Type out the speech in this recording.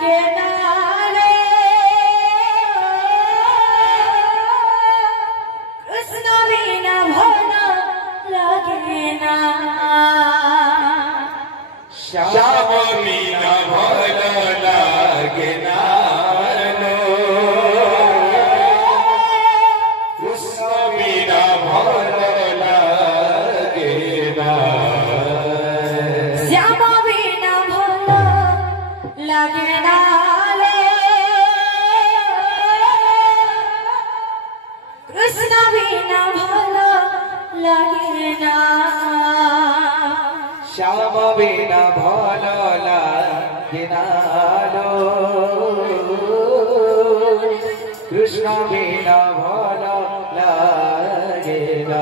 लागे ना रे कृष्ण बिना भला लागे ना श्याम बिना भला लागे ना कृष्ण बिना भला लागे ना श्याम बिना भला लागे ना कृष्ण बिना भला लागे ना श्याम बिना भला लागे ना कृष्ण बिना भला लागे ना।